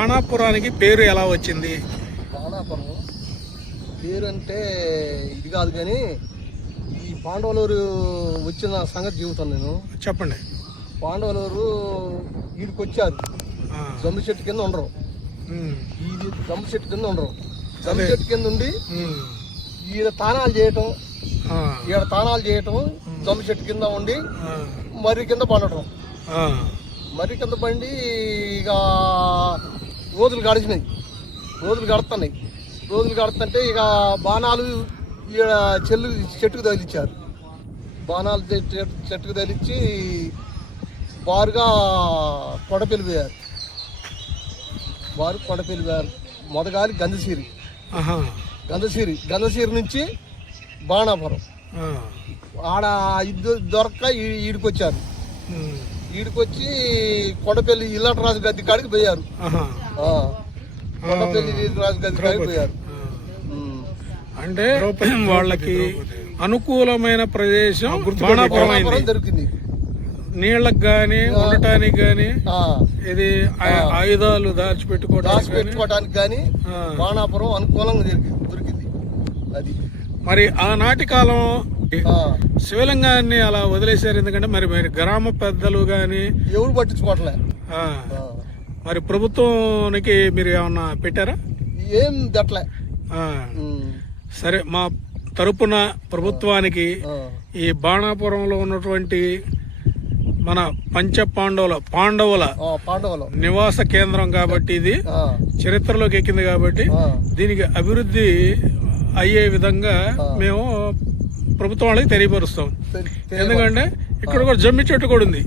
బాణాపురానికి పేరు ఎలా వచ్చింది? బాణాపురం పేరు అంటే ఇది కాదు కానీ ఈ పాండవులూరు వచ్చిన సంగతి చెబుతాను నేను. చెప్పండి. పాండవులూరు వీడికి వచ్చారు, జమ్మి చెట్టు కింద ఉండరు. ఇది జమ్మి చెట్టు కింద ఉండరు, జమ్మి చెట్టు కింద ఉండి ఈడ తానాలు చేయటం, జమ్మి చెట్టు కింద ఉండి మర్రి కింద పండటం. మర్రి కింద పండి ఇక రోజులు గడిచినాయి, రోజులు గడుతుంటే ఇక బాణాలు ఈడ చెట్టుకు తగిలిచ్చారు. బాణాలు చెట్టుకు తగిలిచ్చి బారుగా కొండపెళ్ళిపోయారు. మొదగాలి గంధసిరి నుంచి బాణాపురం ఆడ ఇద్దరు దొరక్క ఈడికొచ్చారు. ఈడికొచ్చి కొండపల్లి ఇల్లటరాజు గద్దె కాడికి పోయారు. కొండపల్లి రాజు గద్దె కాడికి పోయారు. అంటే వాళ్ళకి అనుకూలమైన ప్రదేశం బాణాపురం దొరికింది. నీళ్ళకి గాని ఉండటానికి గాని ఇది ఆయుధాలు దాచిపెట్టుకోవడానికి గాని బాణాపురం అనుకూలంగా దొరికింది. అది మరి ఆనాటి కాలం శివలింగాన్ని అలా వదిలేశారు. ఎందుకంటే మరి గ్రామ పెద్దలు గాని ఎవరు పట్టించుకోవట్లే. మరి ప్రభుత్వానికి మీరు ఏమన్నా పెట్టారా? ఏం పెట్టలే. సరే, మా తరపున ప్రభుత్వానికి ఈ బాణాపురంలో ఉన్నటువంటి మన పాండవుల నివాస కేంద్రం కాబట్టి ఇది చరిత్రలోకి ఎక్కింది కాబట్టి దీనికి అభివృద్ధి అయ్యే విధంగా మేము ప్రభుత్వం వాళ్ళకి తెలియపరుస్తాం. ఎందుకంటే ఇక్కడ కూడా జమ్మి చెట్టు కూడా ఉంది.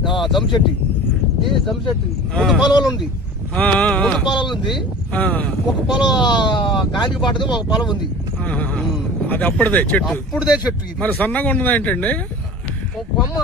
పొలాలు ఉంది, ఒక పొలం గాలికి పాటది, ఒక పొలం ఉంది. అది అప్పుడుదే చెట్టు. మరి సన్నగా ఉన్నది ఏంటండి? కొమ్మ